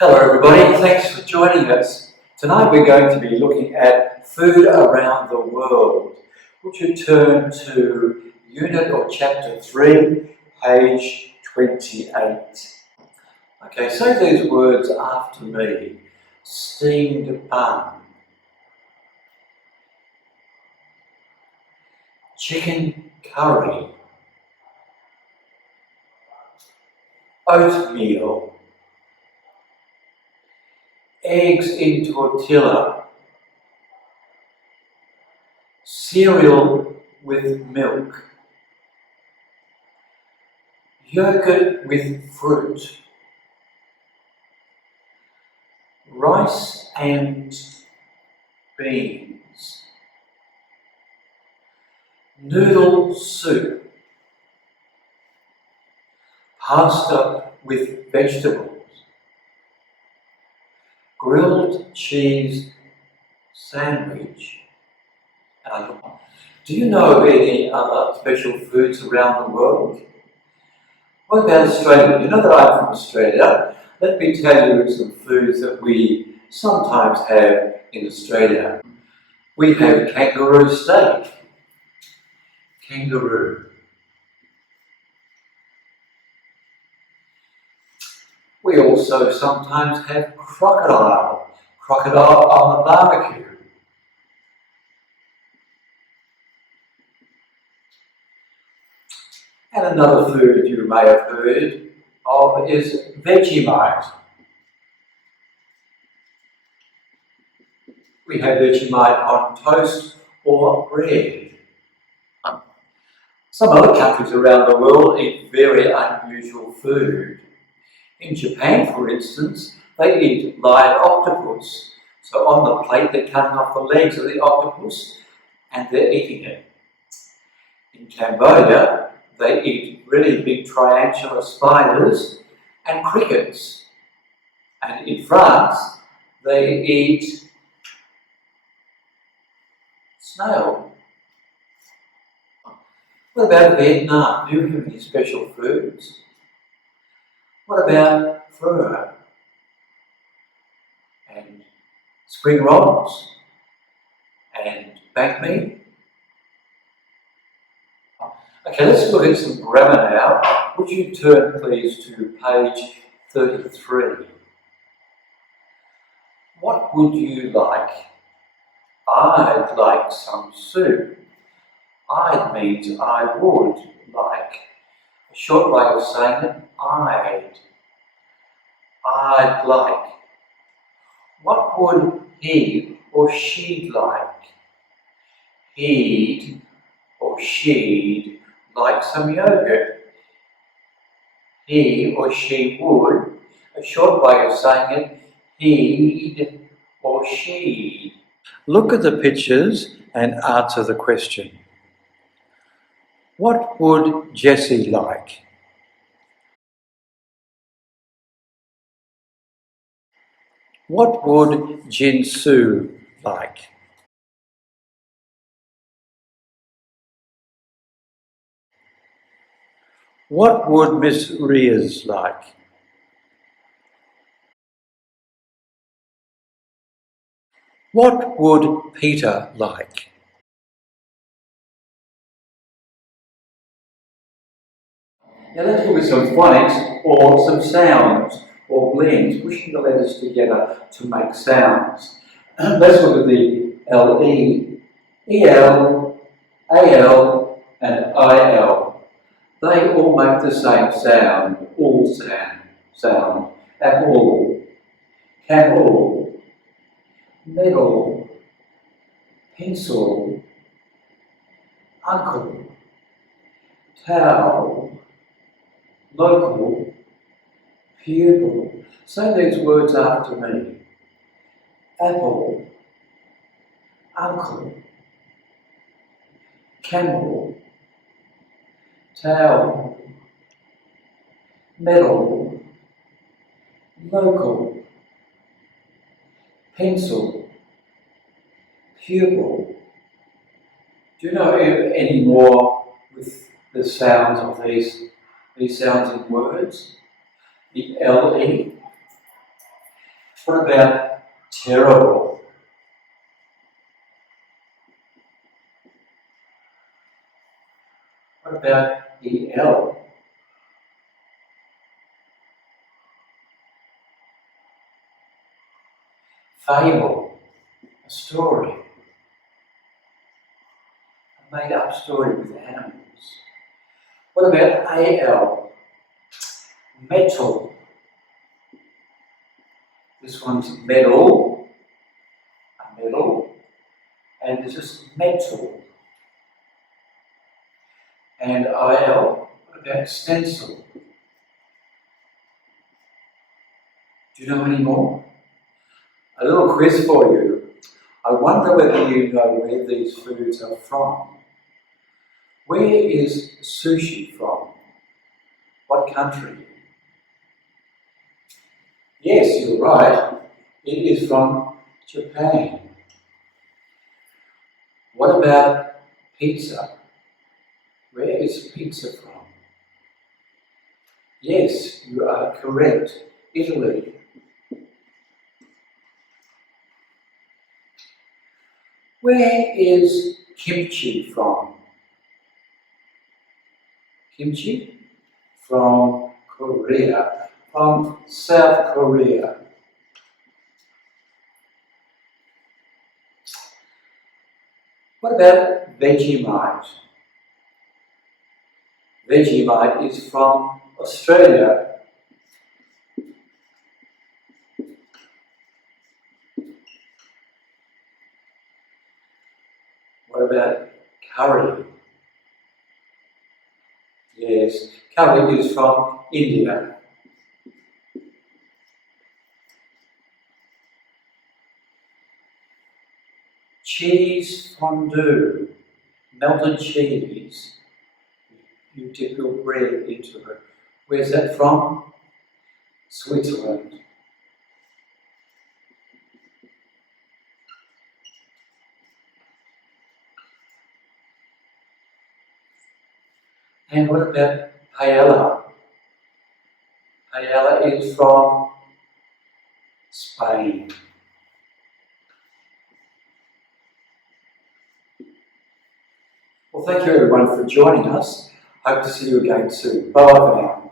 Hello everybody, thanks for joining us. Tonight we're going to be looking at food around the world. Would you turn to Unit or Chapter 3, page 28. Okay, say these words after me. Steamed bun, chicken curry, oatmeal, eggs in tortilla, cereal with milk, yogurt with fruit, rice and beans, noodle soup, pasta with vegetables, grilled cheese sandwich. Do you know of any other special foods around the world? What about Australia? You know that I'm from Australia. Let me tell you some foods that we sometimes have in Australia. We have kangaroo steak. Kangaroo. We also sometimes have crocodile. Crocodile on the barbecue. And another food you may have heard of is Vegemite. We have Vegemite on toast or bread. Some other countries around the world eat very unusual food. In Japan, for instance, they eat live octopus. So on the plate they're cutting off the legs of the octopus and they're eating it. In Cambodia, they eat really big triangular spiders and crickets. And in France, they eat snail. What about Vietnam? Do you have any special foods? What about pho and spring rolls and banh mi? Okay, let's look at some grammar now. Would you turn please to page 33. What would you like? I'd like some soup. I'd means I would like. A short way of saying it, I'd like. What would he or she like? He'd or she'd like some yogurt. He or she would. A short way of saying it, he'd or she'd. Look at the pictures and answer the question. What would Jessie like? What would Jinsu like? What would Miss Riaz like? What would Peter like? Now let's look at some phonics or some sounds or blends, pushing the letters together to make sounds. Let's look at the LE, EL, AL and IL. They all make the same sound, all sound, apple, camel, medal, pencil, uncle, towel, local, pupil. Say these words after me. Apple, uncle, camel, towel, medal, local, pencil, pupil. Do you know any more with the sounds of these sounds in words? The LE, What about terrible? What about EL? Fable, a story, a made-up story with animals. What about AL? Metal. This one's metal, a metal, and this is metal. And IL, what about stencil? Do you know any more? A little quiz for you. I wonder whether you know where these foods are from. Where is sushi from? What country? Yes, you're right. It is from Japan. What about pizza? Where is pizza from? Yes, you are correct. Italy. Where is kimchi from? Kimchi? From Korea. From South Korea. What about Vegemite? Vegemite is from Australia. What about curry? Yes, curry is from India. Cheese fondue, melted cheese. You dip your bread into it. Where's that from? Switzerland. And what about paella? Paella is from Spain. Well, thank you everyone for joining us. Hope to see you again soon. Bye for now.